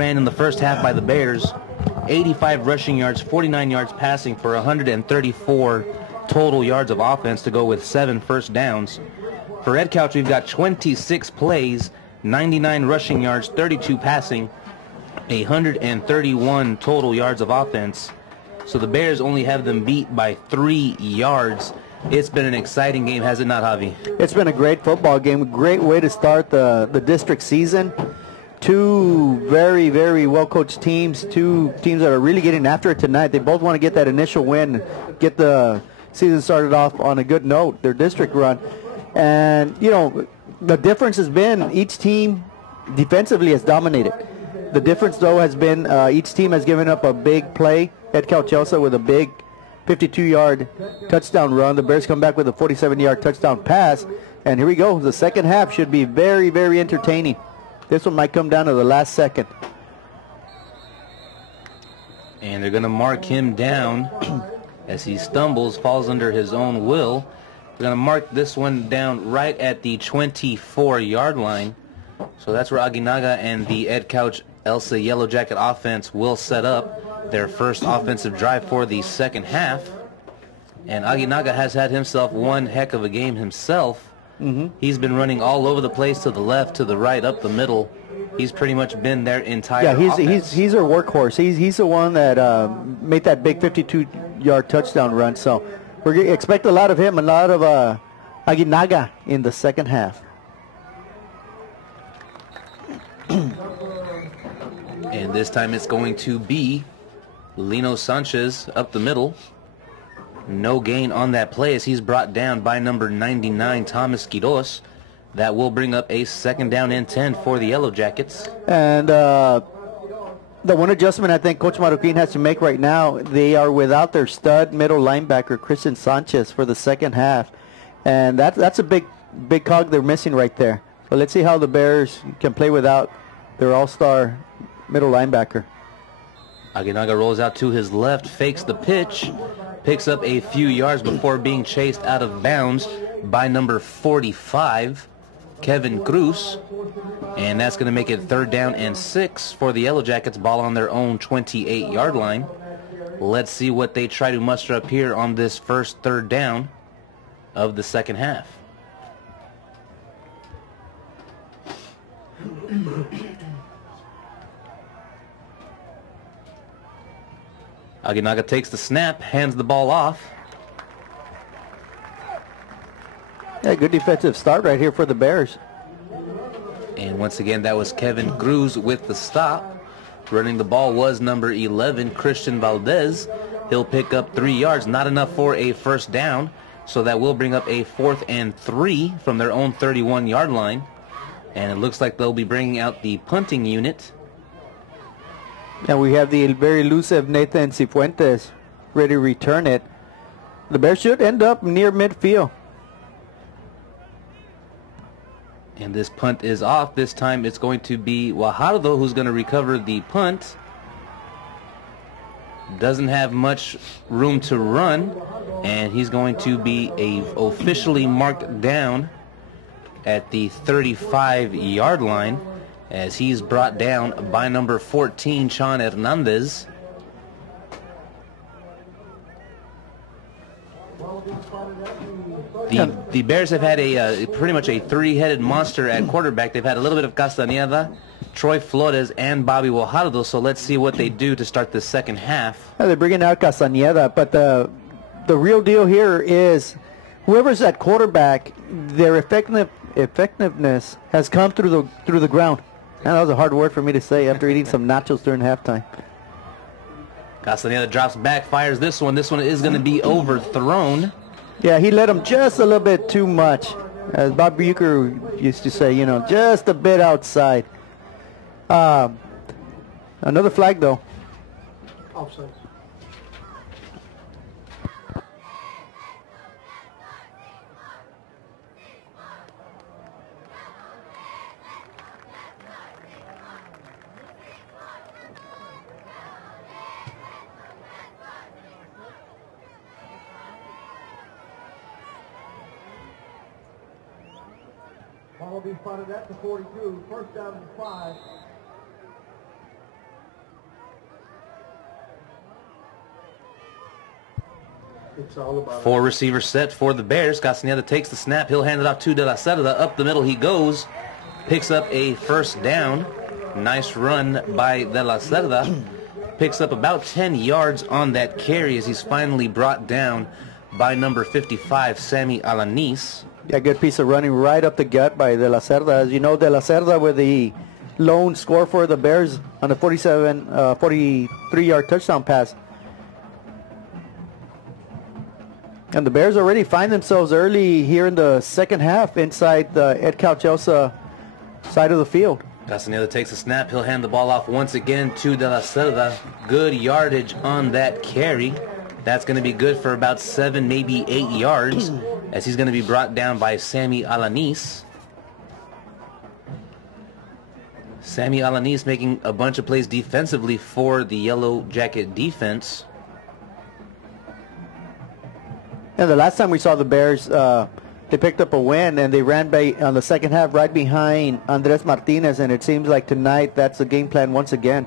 ran in the first half by the Bears. 85 rushing yards, 49 yards passing for 134 total yards of offense to go with 7 first downs. For Edcouch, we've got 26 plays, 99 rushing yards, 32 passing, 131 total yards of offense. So the Bears only have them beat by 3 yards. It's been an exciting game, has it not, Javi? It's been a great football game. A great way to start the district season. Two very, very well-coached teams. Two teams that are really getting after it tonight. They both want to get that initial win, get the season started off on a good note, their district run. And, you know, the difference has been each team defensively has dominated. The difference, though, has been each team has given up a big play. Edcouch-Elsa with a big 52-yard touchdown run. The Bears come back with a 47-yard touchdown pass. And here we go. The second half should be very, very entertaining. This one might come down to the last second. And they're going to mark him down as he stumbles, falls under his own will. They're going to mark this one down right at the 24-yard line. So that's where Aguinaga and the Edcouch-Elsa Yellow Jacket offense will set up their first offensive drive for the second half. And Aguinaga has had himself one heck of a game himself. He's been running all over the place, to the left, to the right, up the middle. He's pretty much been their entire offense. He's our workhorse. He's the one that made that big 52-yard touchdown run. So we expect a lot of him, a lot of Aguinaga in the second half. And this time it's going to be Lino Sanchez up the middle. No gain on that play as he's brought down by number 99, Thomas Quiroz. That will bring up a second down and 10 for the Yellow Jackets. And the one adjustment I think Coach Marroquin has to make right now, they are without their stud middle linebacker, Christian Sanchez, for the second half. And that's a big cog they're missing right there. So let's see how the Bears can play without their all-star middle linebacker. Aguinaga rolls out to his left, fakes the pitch, picks up a few yards before being chased out of bounds by number 45, Kevin Cruz. And that's going to make it 3rd down and 6 for the Yellow Jackets, ball on their own 28-yard line. Let's see what they try to muster up here on this first 3rd down of the second half. Aguinaga takes the snap, hands the ball off. Yeah, good defensive start right here for the Bears. And once again, that was Kevin Cruz with the stop. Running the ball was number 11, Christian Valdez. He'll pick up 3 yards, not enough for a first down. So that will bring up a 4th and 3 from their own 31-yard line. And it looks like they'll be bringing out the punting unit. And we have the very elusive Nathan Cifuentes ready to return it. The Bears should end up near midfield. And this punt is off. This time it's going to be Guajardo who's going to recover the punt. Doesn't have much room to run. And he's going to be officially marked down at the 35-yard line, as he's brought down by number 14, Sean Hernandez. The Bears have had a pretty much a 3-headed monster at quarterback. They've had a little bit of Castañeda, Troy Flores, and Bobby Guajardo. So let's see what they do to start the second half. They're bringing out Castañeda, but the real deal here is whoever's at quarterback, their effectiveness has come through the ground. And that was a hard word for me to say after eating some nachos during halftime. Castañeda drops back, fires this one. This one is going to be overthrown. Yeah, he let him just a little bit too much. As Bob Bucher used to say, just a bit outside. Another flag, though. Offside. Ball will be spotted at the 42. First down and 5. It's all about 4 receiver set for the Bears. Castañeda takes the snap. He'll hand it off to De La Cerda. Up the middle he goes. Picks up a first down. Nice run by De La Cerda. Picks up about 10 yards on that carry as he's finally brought down by number 55, Sammy Alanis. Yeah, good piece of running right up the gut by De La Cerda. As you know, De La Cerda with the lone score for the Bears on a 43-yard touchdown pass. And the Bears already find themselves early here in the second half inside the Edcouch-Elsa side of the field. Castañeda takes a snap. He'll hand the ball off once again to De La Cerda. Good yardage on that carry. That's going to be good for about 7, maybe 8 yards as he's going to be brought down by Sammy Alanis. Sammy Alanis making a bunch of plays defensively for the Yellow Jacket defense. And the last time we saw the Bears, they picked up a win and they ran on the second half right behind Andres Martinez, and it seems like tonight that's the game plan once again.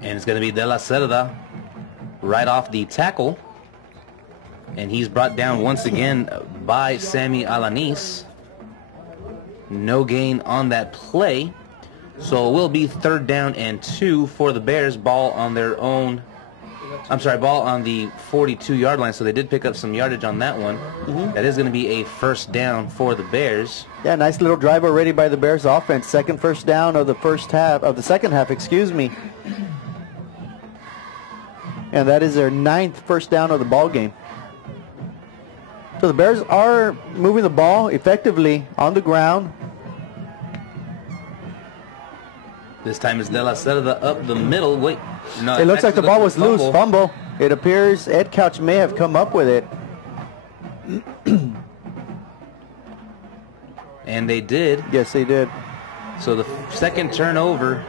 And it's going to be De La Cerda right off the tackle. And he's brought down once again by Sammy Alanis. No gain on that play. So it will be 3rd down and 2 for the Bears. Ball on their own. Ball on the 42-yard line. So they did pick up some yardage on that one. That is going to be a first down for the Bears. Yeah, nice little drive already by the Bears offense. Second first down of the second half, excuse me. And that is their 9th first down of the ball game. So the Bears are moving the ball effectively on the ground. This time it's De La Cerda up the middle. Wait, no. It looks like the ball was loose. Fumble. It appears Edcouch may have come up with it. And they did. Yes, they did. So the second turnover.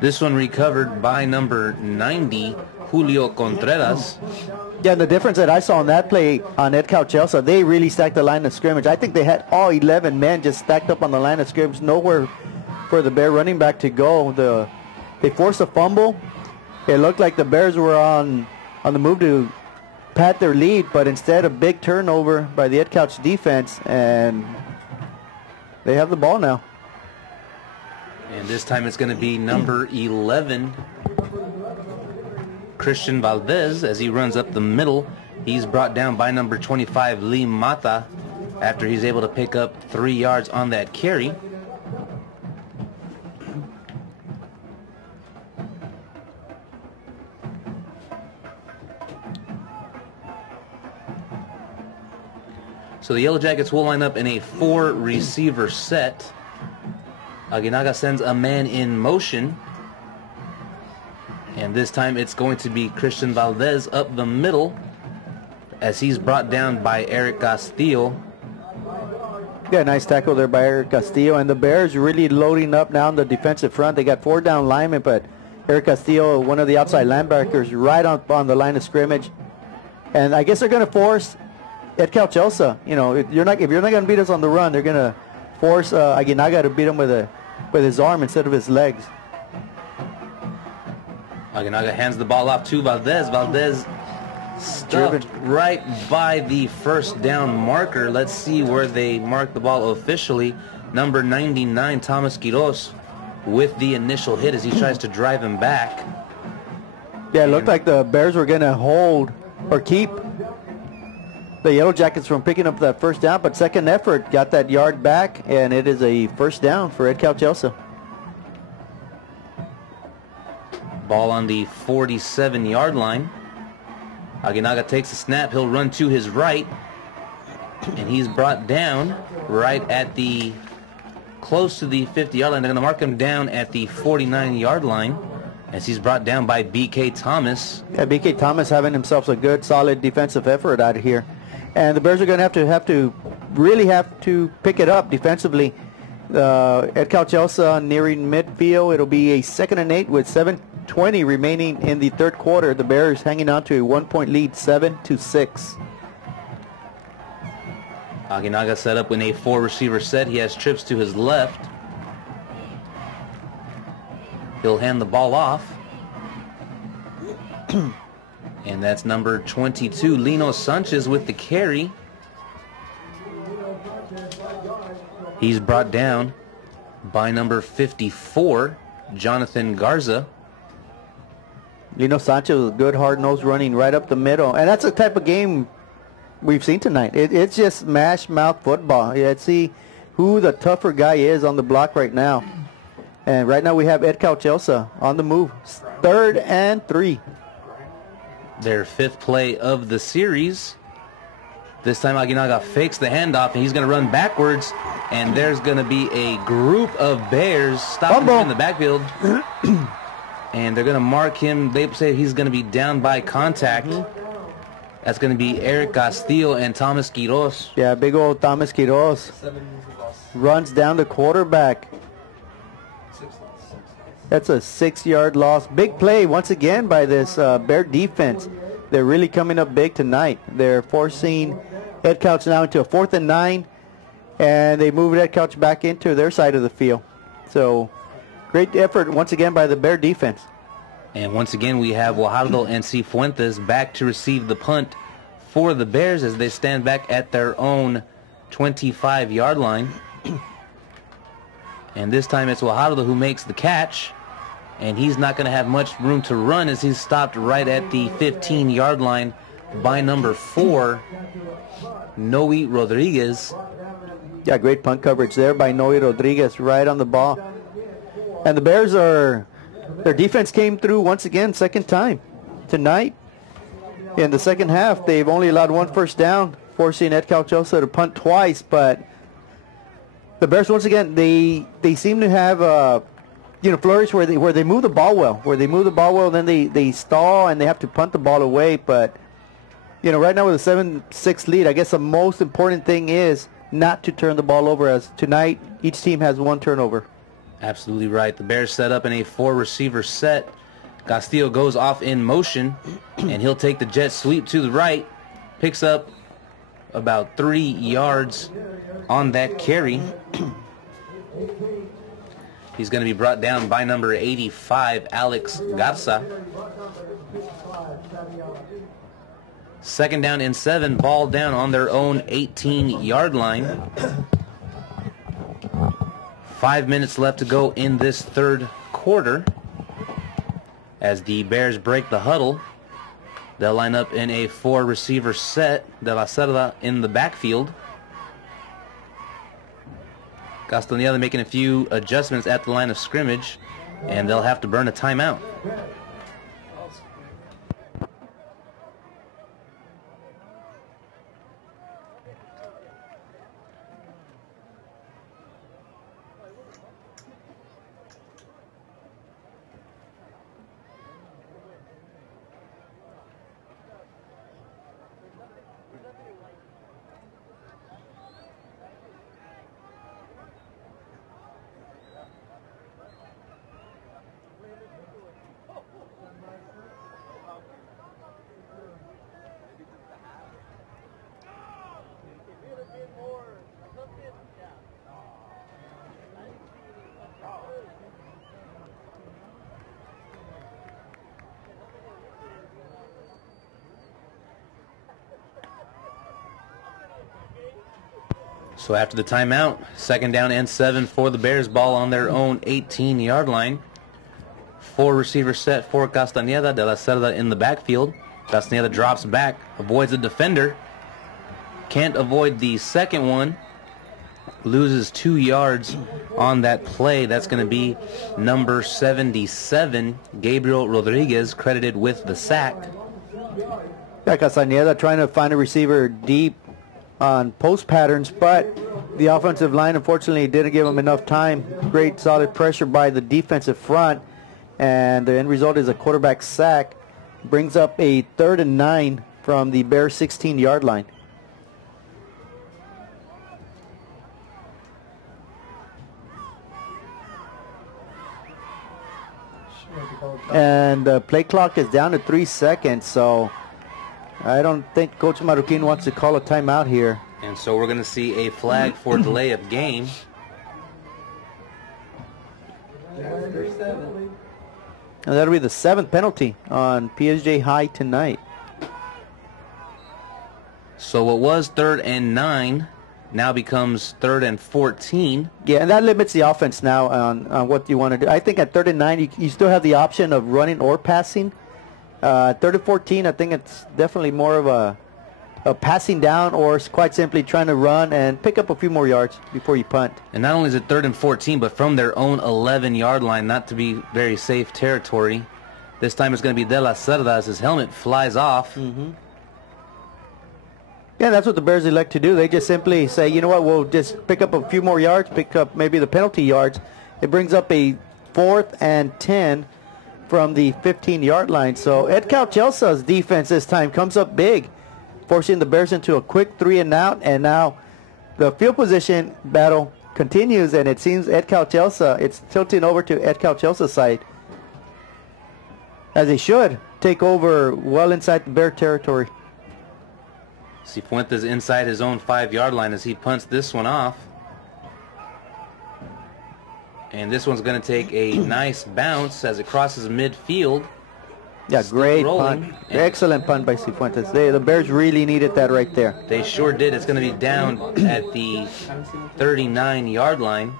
This one recovered by number 90, Julio Contreras. Yeah, the difference that I saw on that play on Edcouch-Elsa, they really stacked the line of scrimmage. I think they had all 11 men just stacked up on the line of scrimmage. Nowhere for the Bear running back to go. They forced a fumble. It looked like the Bears were on the move to pat their lead, but instead a big turnover by the Edcouch defense, and they have the ball now. And this time it's going to be number 11, Christian Valdez, as he runs up the middle. He's brought down by number 25, Lee Mata, after he's able to pick up 3 yards on that carry. So the Yellow Jackets will line up in a 4-receiver set. Aguinaga sends a man in motion. And this time it's going to be Christian Valdez up the middle as he's brought down by Eric Castillo. Yeah, nice tackle there by Eric Castillo. And the Bears really loading up now on the defensive front. They got 4 down linemen, but Eric Castillo, one of the outside linebackers, right on the line of scrimmage. And I guess they're going to force Edcouch-Elsa. You know, if you're not going to beat us on the run, they're going to force Aguinaga to beat him with his arm instead of his legs. Aguinaga hands the ball off to Valdez. Valdez stuffed right by the first down marker. Let's see where they mark the ball officially. Number 99, Thomas Quiroz, with the initial hit as he tries to drive him back. Yeah, it looked like the Bears were going to hold or keep the Yellow Jackets from picking up that first down, but second effort got that yard back, and it is a first down for Edcouch-Elsa. Ball on the 47-yard line. Aguinaga takes a snap. He'll run to his right, and he's brought down right at the close to the 50-yard line. They're going to mark him down at the 49-yard line as he's brought down by B.K. Thomas. Yeah, B.K. Thomas having himself a good, solid defensive effort out of here. And the Bears are going to really have to pick it up defensively. Edcouch-Elsa nearing midfield. It'll be a 2nd and 8 with 7:20 remaining in the third quarter. The Bears hanging on to a 1-point lead, 7-6. Aguinaga set up in a 4-receiver set. He has trips to his left. He'll hand the ball off. And that's number 22, Lino Sanchez with the carry. He's brought down by number 54, Jonathan Garza. Lino Sanchez was good, hard-nosed running right up the middle. And that's the type of game we've seen tonight. It's just smash-mouth football. Let's see who the tougher guy is on the block right now. And right now we have Edcouch-Elsa on the move. 3rd and 3. Their 5th play of the series. This time Aguinaga fakes the handoff, and he's going to run backwards. And there's going to be a group of Bears stopping him in the backfield. And they're going to mark him. They say he's going to be down by contact. That's going to be Eric Castillo and Thomas Quiroz. Yeah, big old Thomas Quiroz runs down the quarterback. That's a 6-yard loss. Big play once again by this Bear defense. They're really coming up big tonight. They're forcing Edcouch now into a 4th and 9, and they move Edcouch back into their side of the field. So great effort once again by the Bear defense. And once again we have Guajardo and Cifuentes back to receive the punt for the Bears as they stand back at their own 25-yard line. And this time it's Guajardo who makes the catch. And he's not going to have much room to run as he's stopped right at the 15-yard line by number 4, Noe Rodriguez. Yeah, great punt coverage there by Noe Rodriguez right on the ball. And the Bears their defense came through once again, second time tonight. In the second half, they've only allowed 1 first down, forcing Edcouch-Elsa to punt twice. But the Bears, once again, they seem to have flourish where they move the ball well. Then they stall and they have to punt the ball away. But right now with a 7-6 lead, I guess the most important thing is not to turn the ball over. As tonight, each team has 1 turnover. Absolutely right. The Bears set up in a 4-receiver set. Castillo goes off in motion, and he'll take the jet sweep to the right. Picks up about 3 yards on that carry. He's going to be brought down by number 85, Alex Garza. 2nd down and 7, ball down on their own 18-yard line. 5 minutes left to go in this 3rd quarter. As the Bears break the huddle, they'll line up in a 4-receiver set. De La Cerda in the backfield. Castañeda making a few adjustments at the line of scrimmage, and they'll have to burn a timeout. So after the timeout, 2nd down and 7 for the Bears, ball on their own 18-yard line. 4-receiver set for Castañeda. De La Cerda in the backfield. Castañeda drops back, avoids a defender. Can't avoid the second one. Loses 2 yards on that play. That's going to be number 77, Gabriel Rodriguez, credited with the sack. Yeah, Castañeda trying to find a receiver deep on post patterns, but the offensive line unfortunately didn't give him enough time. Great solid pressure by the defensive front, and the end result is a quarterback sack. Brings up a 3rd and 9 from the Bears 16-yard line. And the play clock is down to 3 seconds, so I don't think Coach Marroquin wants to call a timeout here. And so we're going to see a flag for delay of game. And that'll be the 7th penalty on PSJ High tonight. So what was 3rd and 9 now becomes 3rd and 14. Yeah, and that limits the offense now on what you want to do. I think at 3rd and 9, you still have the option of running or passing. 3rd and 14, I think it's definitely more of a passing down, or quite simply trying to run and pick up a few more yards before you punt. And not only is it 3rd and 14, but from their own 11-yard line, not to be very safe territory. This time it's going to be De La Cerda as his helmet flies off. Yeah, that's what the Bears elect to do. They just simply say, you know what, we'll just pick up a few more yards, pick up maybe the penalty yards. It brings up a 4th and 10 from the 15-yard line. So Edcouch-Elsa's defense this time comes up big, forcing the Bears into a quick 3 and out. And now the field position battle continues, and it seems Edcouch-Elsa, it's tilting over to Edcouch-Elsa's side, as they should take over well inside the Bear territory. Cifuentes inside his own 5-yard line as he punts this one off. And this one's going to take a nice bounce as it crosses midfield. Yeah, Still great rolling. punt. Excellent punt by Cifuentes. The Bears really needed that right there. They sure did. It's going to be down at the 39-yard line.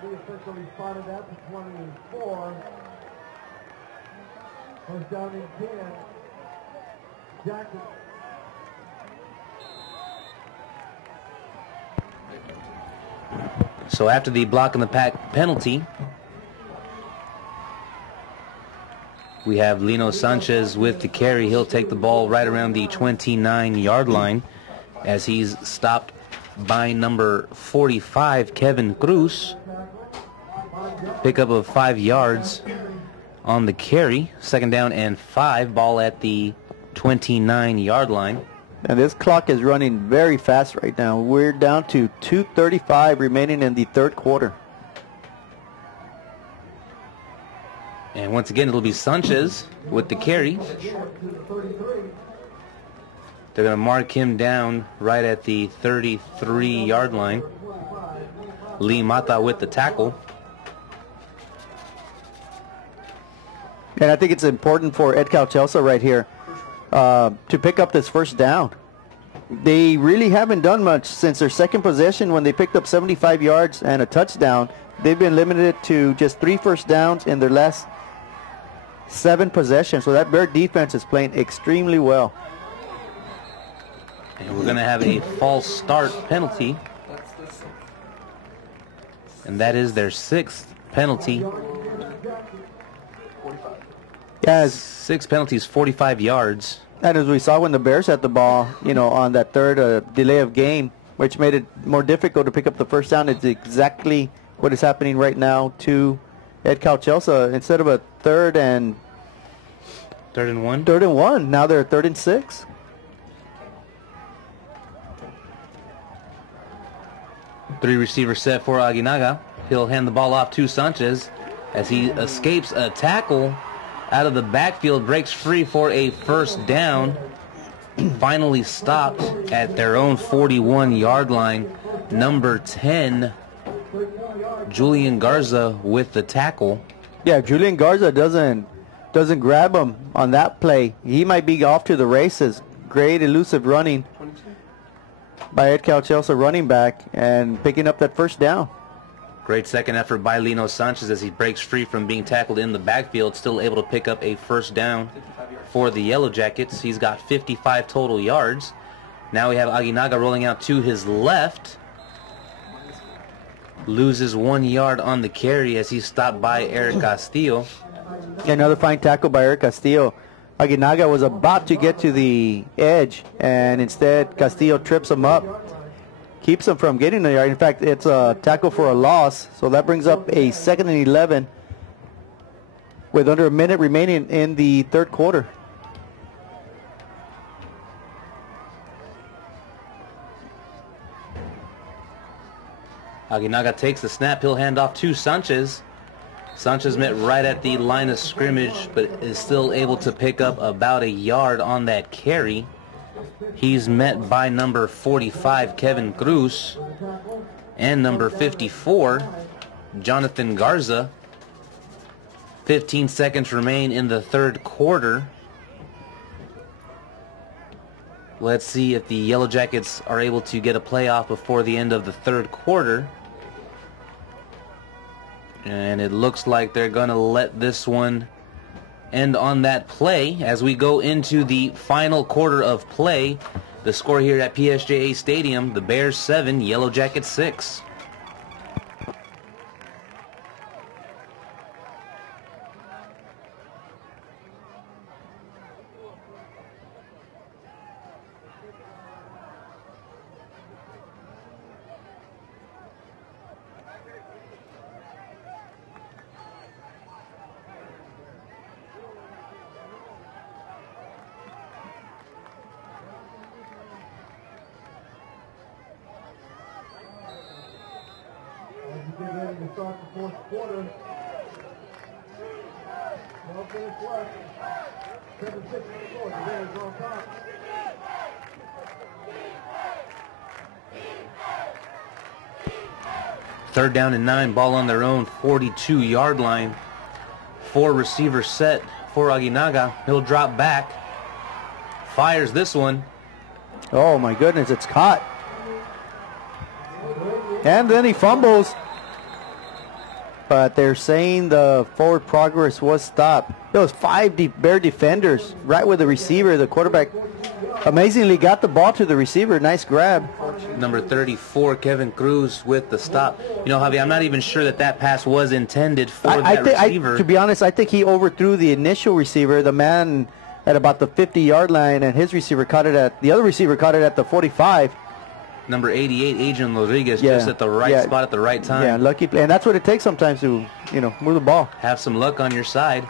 Be officially spotted at the 24. First down in 10. Jackson. So after the block in the pack penalty, we have Lino Sanchez with the carry. He'll take the ball right around the 29-yard line as he's stopped by number 45, Kevin Cruz. Pickup of 5 yards on the carry. 2nd down and 5. Ball at the 29-yard line. And this clock is running very fast right now. We're down to 2:35 remaining in the 3rd quarter. And once again, it'll be Sanchez with the carry. They're going to mark him down right at the 33-yard line. Lee Mata with the tackle. And I think it's important for Edcouch-Elsa right here to pick up this first down. They really haven't done much since their second possession when they picked up 75 yards and a touchdown. They've been limited to just 3 first downs in their last 7 possessions. So that Bear defense is playing extremely well. And we're going to have a false start penalty. And that is their 6th penalty. Yes. 6 penalties, 45 yards. And as we saw when the Bears had the ball, you know, on that 3rd delay of game, which made it more difficult to pick up the first down, it's exactly what is happening right now to Edcouch-Elsa. Instead of a 3rd and 1. 3rd and 1, now they're 3rd and 6. Three receiver set for Aguinaga. He'll hand the ball off to Sanchez as he escapes a tackle out of the backfield, breaks free for a first down. Finally stopped at their own 41-yard line. Number 10, Julian Garza with the tackle. Yeah, Julian Garza doesn't grab him on that play. He might be off to the races. Great elusive running by Edcouch-Elsa running back and picking up that first down. Great second effort by Lino Sanchez as he breaks free from being tackled in the backfield, still able to pick up a first down for the Yellow Jackets. He's got 55 total yards. Now we have Aguinaga rolling out to his left. Loses 1 yard on the carry as he's stopped by Eric Castillo. Another fine tackle by Eric Castillo. Aguinaga was about to get to the edge, and instead Castillo trips him up, keeps him from getting the yard. In fact, it's a tackle for a loss, so that brings up a 2nd and 11 with under a minute remaining in the third quarter. Aguinaga takes the snap. He'll hand off to Sanchez. Sanchez met right at the line of scrimmage, but is still able to pick up about a yard on that carry. He's met by number 45, Kevin Cruz, and number 54, Jonathan Garza. 15 seconds remain in the third quarter. Let's see if the Yellow Jackets are able to get a playoff before the end of the third quarter. And it looks like they're going to let this one end on that play as we go into the final quarter of play. The score here at PSJA Stadium, the Bears 7, Yellow Jackets 6. Get ready to start the fourth quarter. 12 minutes left. 7-6 to score. The Bears are on top. Third down and 9, ball on their own 42-yard line. 4 receivers set for Aguinaga. He'll drop back. Fires this one. Oh my goodness, it's caught. And then he fumbles. But they're saying the forward progress was stopped. There was 5 Bear defenders right with the receiver. The quarterback amazingly got the ball to the receiver. Nice grab. Number 34, Kevin Cruz with the stop. You know, Javi, I'm not even sure that that pass was intended for that receiver. To be honest, I think he overthrew the initial receiver, the man at about the 50-yard line, and his receiver caught it at, the other receiver caught it at the 45. Number 88, Adrian Rodriguez, just at the right spot at the right time. Yeah, lucky play. And that's what it takes sometimes to, you know, move the ball. Have some luck on your side.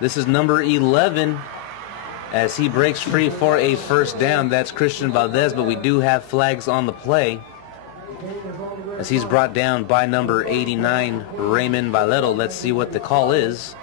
This is number 11 as he breaks free for a first down. That's Christian Valdez, but we do have flags on the play as he's brought down by number 89, Raymond Valero. Let's see what the call is.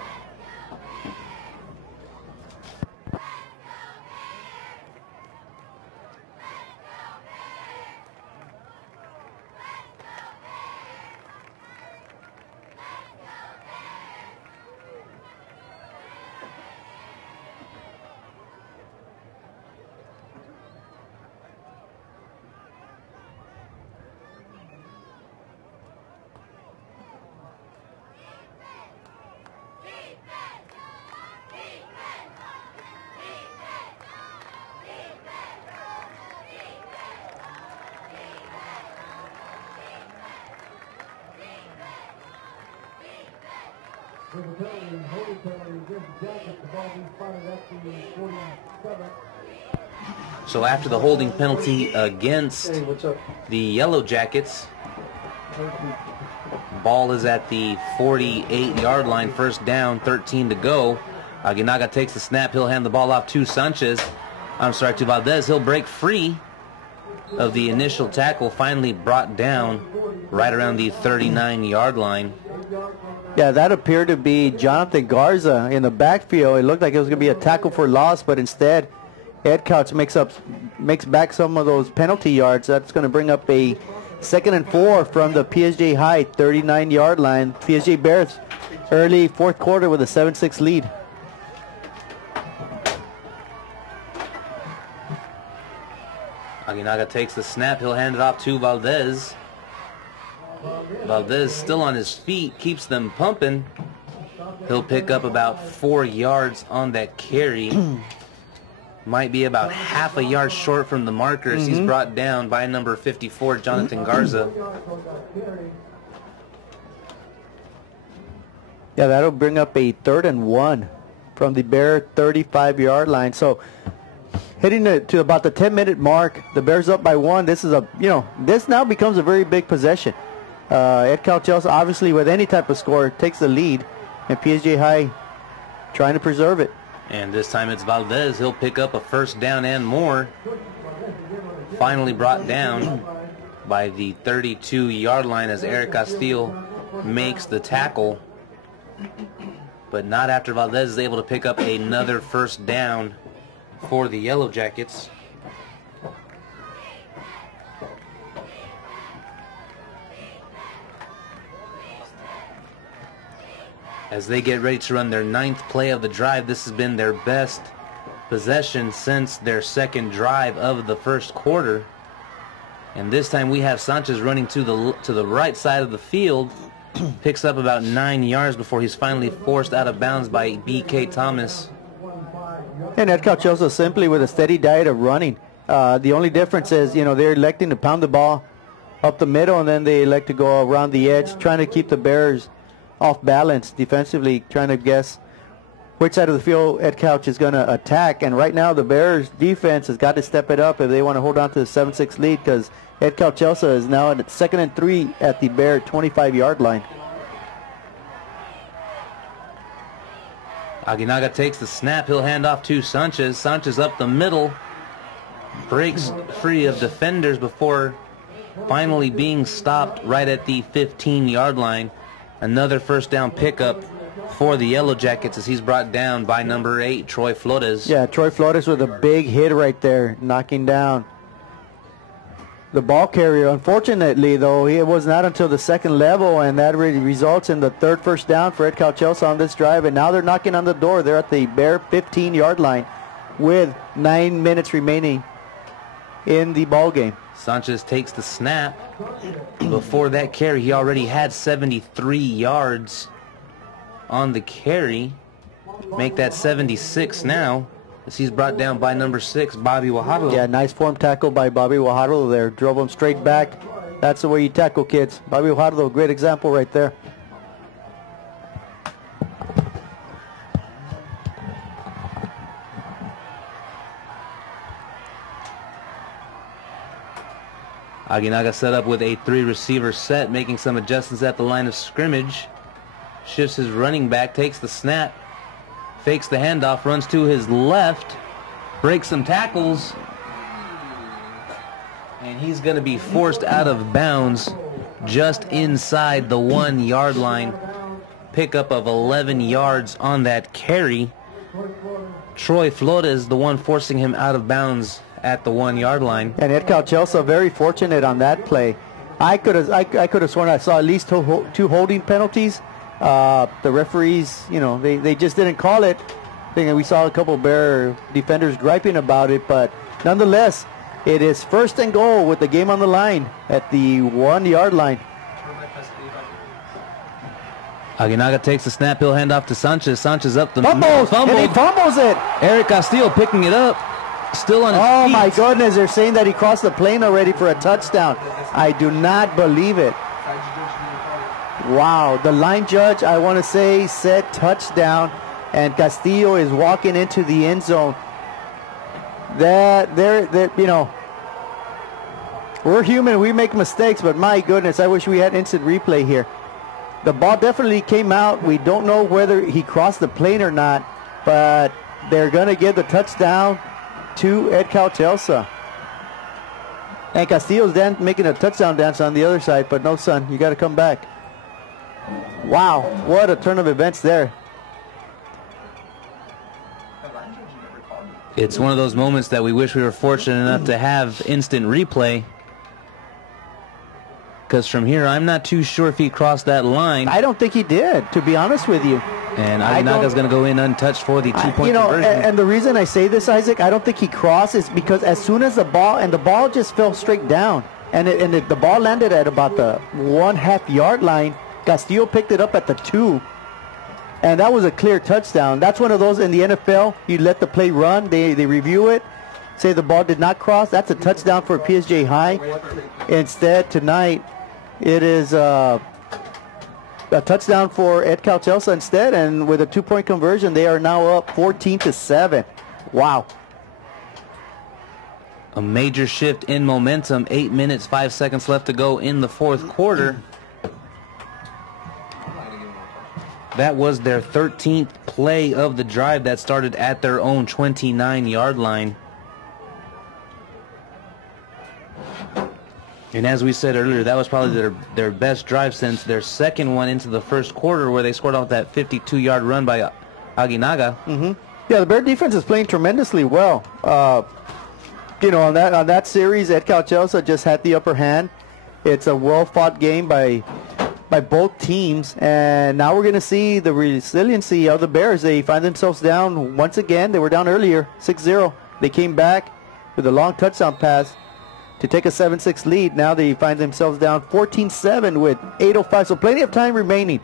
There's a penalty, holding penalty against the Jackets. The ball being spotted at the 47. So after the holding penalty against the Yellow Jackets, ball is at the 48-yard line, first down, 13 to go. Aguinaga takes the snap. He'll hand the ball off to Sanchez. I'm sorry, to Valdez. He'll break free of the initial tackle, finally brought down right around the 39-yard line. Yeah, that appeared to be Jonathan Garza in the backfield. It looked like it was going to be a tackle for loss, but instead, Edcouch makes back some of those penalty yards. That's going to bring up a 2nd and 4 from the PSJ High 39-yard line. PSJ Bears early fourth quarter with a 7-6 lead. Aguinaga takes the snap. He'll hand it off to Valdez. Valdez still on his feet, keeps them pumping. He'll pick up about 4 yards on that carry. Might be about half a yard short from the marker as he's brought down by number 54, Jonathan Garza. Yeah, that'll bring up a 3rd and 1 from the Bear 35-yard line. So hitting to about the 10-minute mark, the Bears up by 1. This is this now becomes a very big possession. Edcouch-Elsa, obviously, with any type of score, takes the lead, and PSJ High trying to preserve it. And this time it's Valdez. He'll pick up a first down and more. Finally brought down by the 32-yard line as Eric Castillo makes the tackle. But not after Valdez is able to pick up another first down for the Yellow Jackets. As they get ready to run their 9th play of the drive, this has been their best possession since their second drive of the first quarter. And this time we have Sanchez running to the right side of the field, picks up about 9 yards before he's finally forced out of bounds by B.K. Thomas. And Edcouch-Elsa simply with a steady diet of running. The only difference is, they're electing to pound the ball up the middle, and then they elect to go around the edge, trying to keep the Bears off balance defensively, trying to guess which side of the field Edcouch is going to attack. And right now the Bears defense has got to step it up if they want to hold on to the 7-6 lead, because Edcouch-Elsa is now at 2nd and 3 at the Bear 25-yard line. Aguinaga takes the snap. He'll hand off to Sanchez. Sanchez up the middle, breaks free of defenders before finally being stopped right at the 15-yard line. Another first down pickup for the Yellow Jackets as he's brought down by number 8, Troy Flores. Yeah, Troy Flores with a big hit right there, knocking down the ball carrier. Unfortunately, though, it was not until the second level, and that really results in the 3rd first down for Edcouch-Elsa on this drive. And now they're knocking on the door. They're at the Bear 15-yard line with 9 minutes remaining in the ball game. Sanchez takes the snap. Before that carry, he already had 73 yards on the carry. Make that 76 now, as he's brought down by number 6, Bobby Guajardo. Yeah, nice form tackle by Bobby Guajardo there. Drove him straight back. That's the way you tackle kids. Bobby Guajardo, great example right there. Aguinaga set up with a 3-receiver set, making some adjustments at the line of scrimmage. Shifts his running back, takes the snap, fakes the handoff, runs to his left, breaks some tackles, and he's going to be forced out of bounds just inside the 1-yard line. Pickup of 11 yards on that carry. Troy Flores, the one forcing him out of bounds at the 1-yard line. And Edcouch-Elsa very fortunate on that play. I could have sworn I saw at least two holding penalties. The referees, they just didn't call it. I think we saw a couple of Bear defenders griping about it, but nonetheless, it is 1st and goal with the game on the line at the 1-yard line. Aguinaga takes the snap. He'll hand off to Sanchez. Sanchez up the middle. And he fumbles it. Eric Castillo picking it up. Still on his feet. Oh my goodness, they're saying that he crossed the plane already for a touchdown. I do not believe it. Wow, the line judge, I want to say, said touchdown, and Castillo is walking into the end zone. We're human, we make mistakes, but my goodness, I wish we had instant replay here. The ball definitely came out. We don't know whether he crossed the plane or not, but they're going to give the touchdown to Edcouch-Elsa. And Castillo's then making a touchdown dance on the other side, but no, son, you got to come back. Wow, what a turn of events there. It's one of those moments that we wish we were fortunate enough to have instant replay, because from here I'm not too sure if he crossed that line. I don't think he did, to be honest with you. And Aguinaga's going to go in untouched for the 2-point conversion. And the reason I say this, Isaac, I don't think he crossed is because as soon as the ball just fell straight down, and the ball landed at about the 1/2 yard line. Castillo picked it up at the 2, and that was a clear touchdown. That's one of those in the NFL, you let the play run, they review it, say the ball did not cross, that's a touchdown for PSJ High. Instead, tonight, it is a touchdown for Edcouch-Elsa instead, and with a 2-point conversion, they are now up 14-7. Wow. A major shift in momentum. 8 minutes, 5 seconds left to go in the fourth quarter. That was their 13th play of the drive that started at their own 29-yard line. And as we said earlier, that was probably their best drive since their second one into the first quarter, where they scored off that 52-yard run by Aguinaga. Yeah, the Bear defense is playing tremendously well. You know, on that series, Edcouch-Elsa just had the upper hand. It's a well-fought game by both teams, and now we're going to see the resiliency of the Bears. They find themselves down once again. They were down earlier, 6-0. They came back with a long touchdown pass to take a 7-6 lead. Now they find themselves down 14-7 with 8:05, so plenty of time remaining.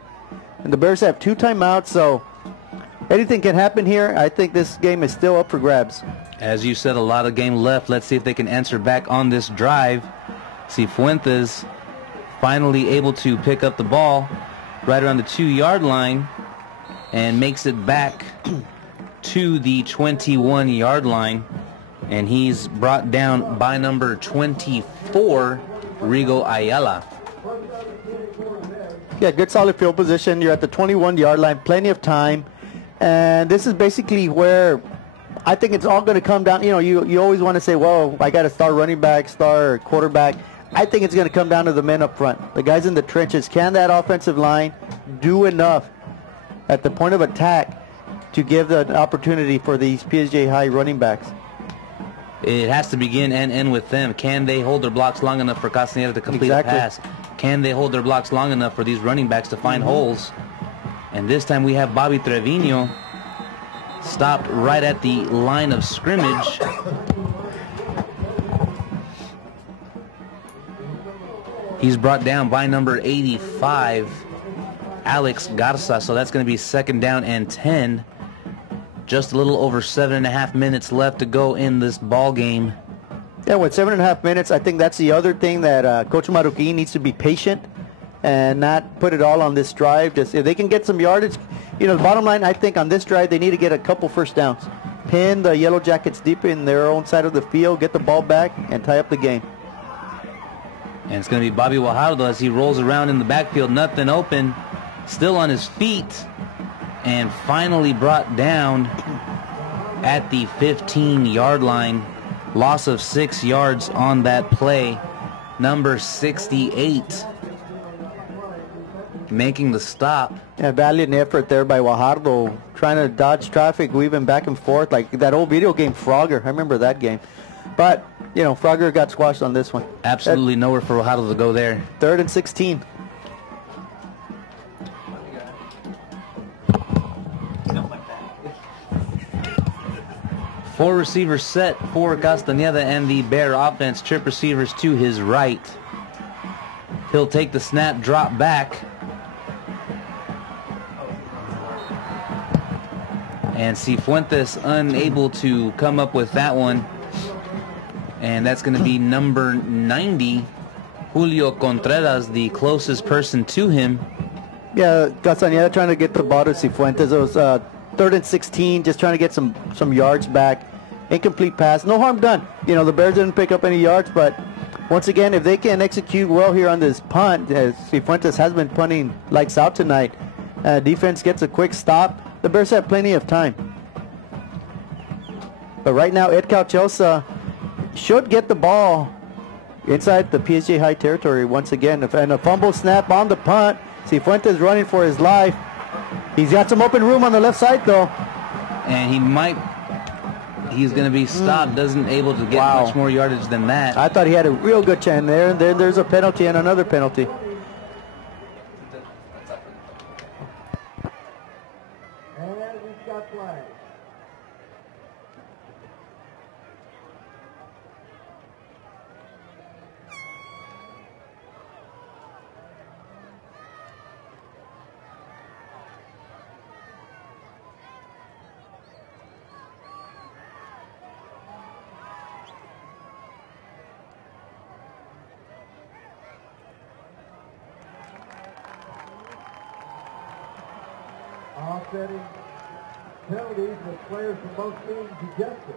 And the Bears have 2 timeouts, so anything can happen here. I think this game is still up for grabs. As you said, a lot of game left. Let's see if they can answer back on this drive. Cifuentes finally able to pick up the ball right around the 2-yard line and makes it back to the 21-yard line. And he's brought down by number 24, Rigo Ayala. Yeah, good solid field position. You're at the 21-yard line, plenty of time. And this is basically where I think it's all going to come down. You know, you always want to say, well, I got to star running back, star quarterback. I think it's going to come down to the men up front, the guys in the trenches. Can that offensive line do enough at the point of attack to give the opportunity for these PSJA high running backs? It has to begin and end with them. Can they hold their blocks long enough for Castaneda to complete a pass? Can they hold their blocks long enough for these running backs to find holes? And this time we have Bobby Trevino stopped right at the line of scrimmage. He's brought down by number 85, Alex Garza. So that's going to be 2nd down and 10. Just a little over 7.5 minutes left to go in this ball game. Yeah, with 7.5 minutes, I think that's the other thing that Coach Marroquin needs to be patient and not put it all on this drive. Just if they can get some yardage, you know, the bottom line, I think on this drive they need to get a couple first downs. Pin the Yellow Jackets deep in their own side of the field, get the ball back, and tie up the game. And it's going to be Bobby Guajardo as he rolls around in the backfield, nothing open, still on his feet, and finally brought down at the 15-yard line. Loss of 6 yards on that play. Number 68 making the stop. Yeah, valiant effort there by Guajardo, trying to dodge traffic, weaving back and forth like that old video game Frogger. I remember that game. But, you know, Frogger got squashed on this one. Absolutely nowhere for Guajardo to go there. 3rd and 16. Four receivers set for Castaneda and the Bear offense. Trip receivers to his right. He'll take the snap, drop back. And Cifuentes unable to come up with that one. And that's going to be number 90, Julio Contreras, the closest person to him. Yeah, Castaneda trying to get the ball to Cifuentes. It was 3rd and 16, just trying to get some yards back. Incomplete pass, no harm done. You know, the Bears didn't pick up any yards, but once again, if they can execute well here on this punt, as Cifuentes has been punting lights out tonight, defense gets a quick stop. The Bears have plenty of time. But right now, Edcouch-Elsa should get the ball inside the PSJA high territory once again. And a fumble snap on the punt. Cifuentes running for his life. He's got some open room on the left side, though. And he's going to be stopped, doesn't able to get much more yardage than that. I thought he had a real good chance there, and then there's a penalty and another penalty. And we've got flags. offsetting penalties with players from both teams ejected.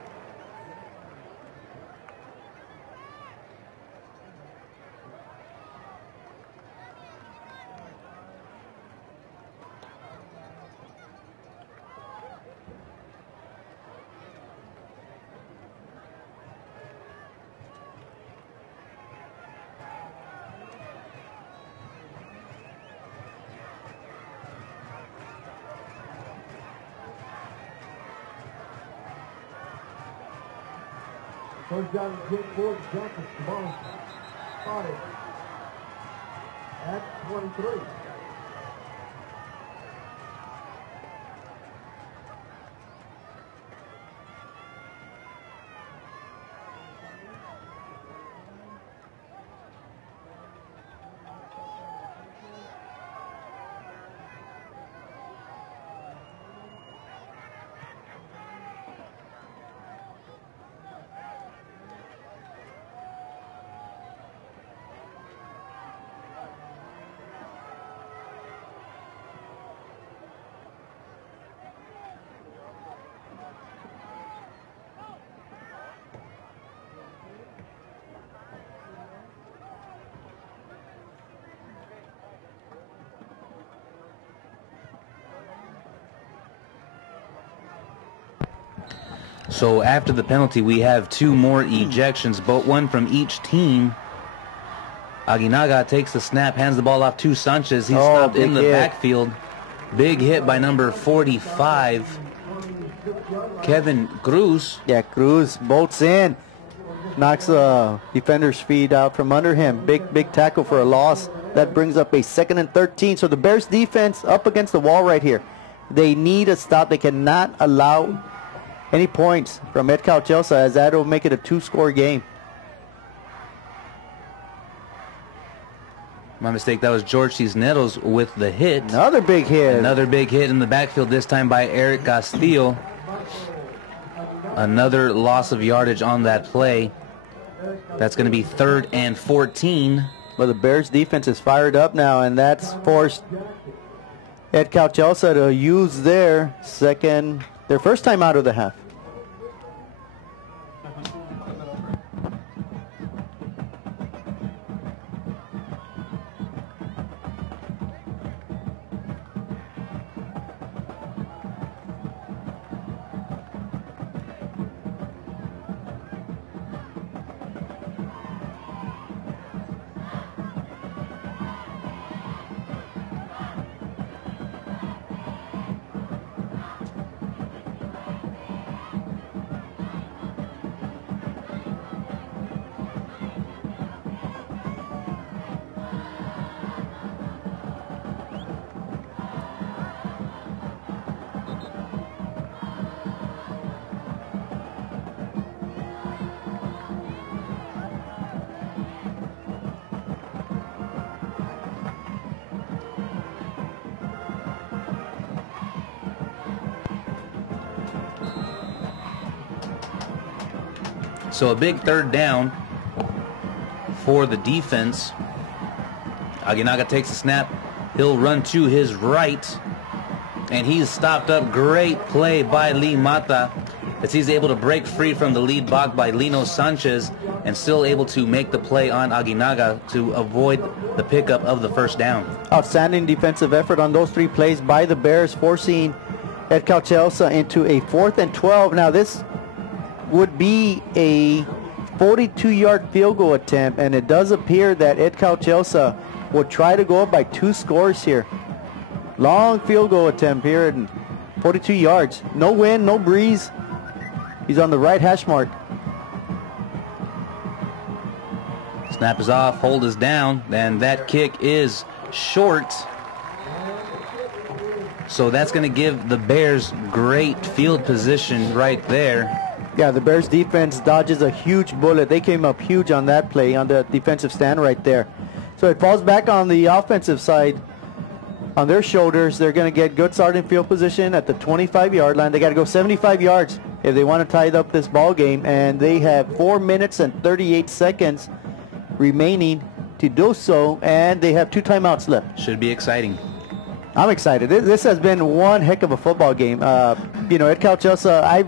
First down and 10 for the Jackets. Tomorrow spotted at 23. So after the penalty, we have 2 more ejections, but one from each team. Aguinaga takes the snap, hands the ball off to Sanchez. He's stopped in the backfield. Big hit by number 45, Kevin Cruz. Yeah, Cruz bolts in, knocks the defender's feet out from under him. Big tackle for a loss. That brings up a 2nd and 13. So the Bears defense up against the wall right here. They need a stop. They cannot allow any points from Edcouch-Elsa, as that will make it a 2-score game. My mistake, that was George Cisneros with the hit. Another big hit. Another big hit in the backfield, this time by Eric Castillo. Another loss of yardage on that play. That's going to be 3rd and 14. Well, the Bears defense is fired up now, and that's forced Edcouch-Elsa to use their first time out of the half. So a big 3rd down for the defense. Aguinaga takes the snap. He'll run to his right. And he's stopped up. Great play by Lee Mata, as he's able to break free from the lead block by Lino Sanchez and still able to make the play on Aguinaga to avoid the pickup of the 1st down. Outstanding defensive effort on those 3 plays by the Bears, forcing Edcouch-Elsa into a 4th and 12. Now this would be a 42-yard field goal attempt, and it does appear that Edcouch-Elsa will try to go up by 2 scores here. Long field goal attempt here, and 42 yards. No wind, no breeze. He's on the right hash mark. Snap is off, hold is down, and that kick is short. So that's going to give the Bears great field position right there. Yeah, the Bears defense dodges a huge bullet. They came up huge on that play, on the defensive stand right there. So it falls back on the offensive side, on their shoulders. They're going to get good starting field position at the 25-yard line. They got to go 75 yards if they want to tie up this ball game, and they have 4 minutes and 38 seconds remaining to do so, and they have 2 timeouts left. Should be exciting. I'm excited. This has been one heck of a football game. You know, Edcouch-Elsa, I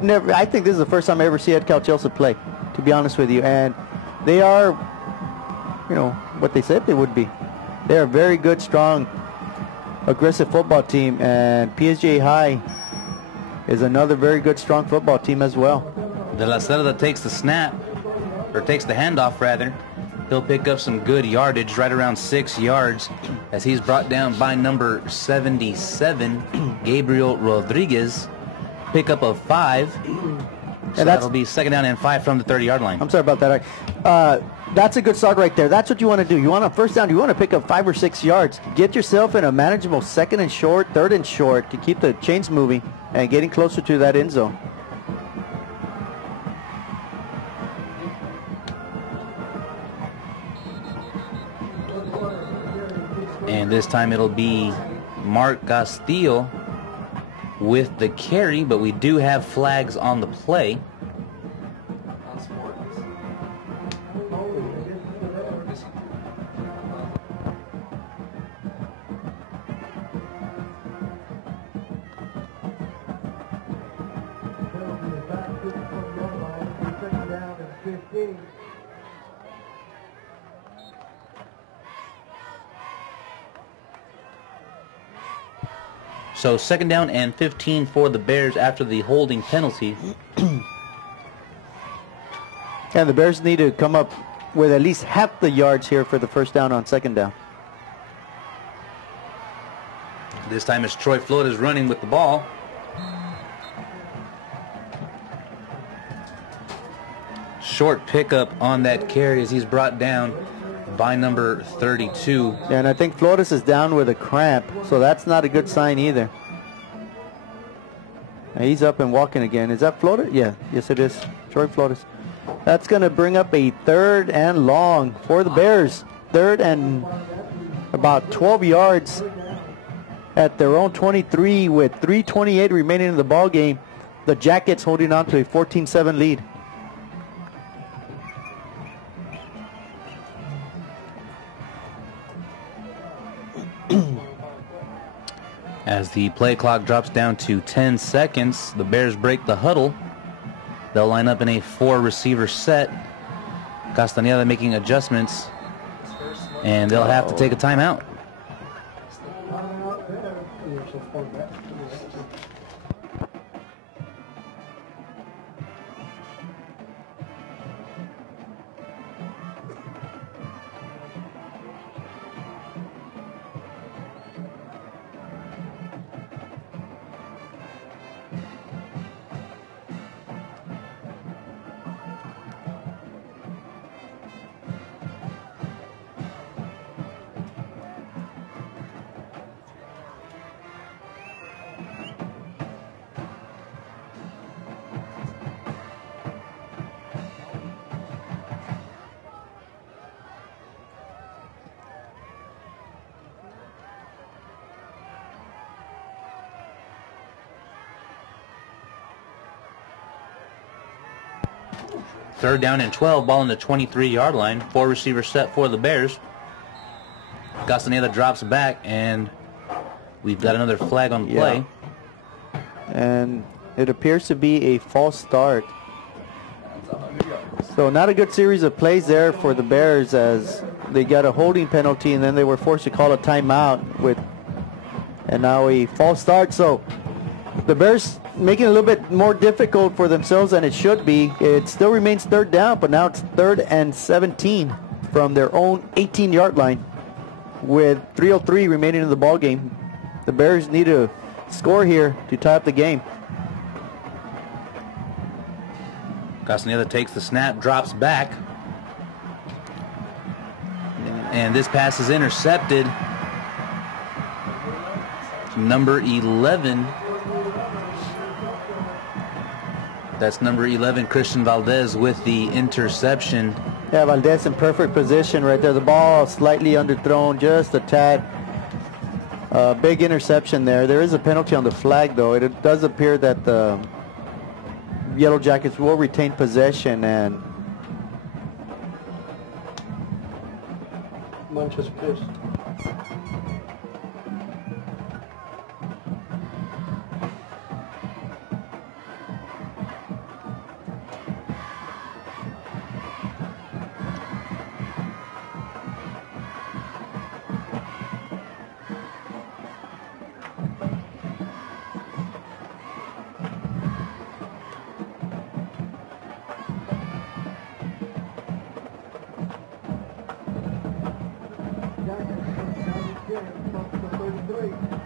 think this is the first time I ever see Edcouch-Elsa play, to be honest with you. And they are, you know, what they said they would be. They're a very good, strong, aggressive football team. And PSJA High is another very good, strong football team as well. De La Cerda takes the snap, or takes the handoff rather. He'll pick up some good yardage, right around 6 yards, as he's brought down by number 77, Gabriel Rodriguez. Pickup of 5. So that'll be 2nd down and 5 from the 30-yard line. I'm sorry about that. That's a good start right there. That's what you want to do. You want a first down. You want to pick up 5 or 6 yards. Get yourself in a manageable 2nd and short, 3rd and short to keep the chains moving and getting closer to that end zone. And this time it'll be Mark Castillo with the carry, but we do have flags on the play. So 2nd down and 15 for the Bears after the holding penalty. And the Bears need to come up with at least half the yards here for the first down on 2nd down. This time it's Troy Flores running with the ball. Short pickup on that carry as he's brought down by number 32. Yeah, and I think Flores is down with a cramp, so that's not a good sign either. And he's up and walking again. Is that Flores? Yeah, yes it is. Troy Flores. That's going to bring up a 3rd and long for the Bears. 3rd and about 12 yards at their own 23 with 3:28 remaining in the ball game. The Jackets holding on to a 14-7 lead. As the play clock drops down to 10 seconds, the Bears break the huddle. They'll line up in a 4-receiver set. Castaneda making adjustments, and they'll have to take a timeout. Third down and 12, ball on the 23-yard line. 4-receiver set for the Bears. Castaneda drops back, and we've got another flag on play. And it appears to be a false start. So not a good series of plays there for the Bears, as they got a holding penalty and then they were forced to call a timeout and now a false start. So the Bears making it a little bit more difficult for themselves than it should be. It still remains 3rd down, but now it's 3rd and 17 from their own 18-yard line with 3:03 remaining in the ball game. The Bears need to score here to tie up the game. Castaneda takes the snap, drops back, and this pass is intercepted. Number 11. That's number 11, Christian Valdez, with the interception. Yeah, Valdez in perfect position right there. The ball slightly underthrown, just a tad. Big interception there. There is a penalty on the flag, though. It does appear that the Yellow Jackets will retain possession, and Munch is pissed. straight.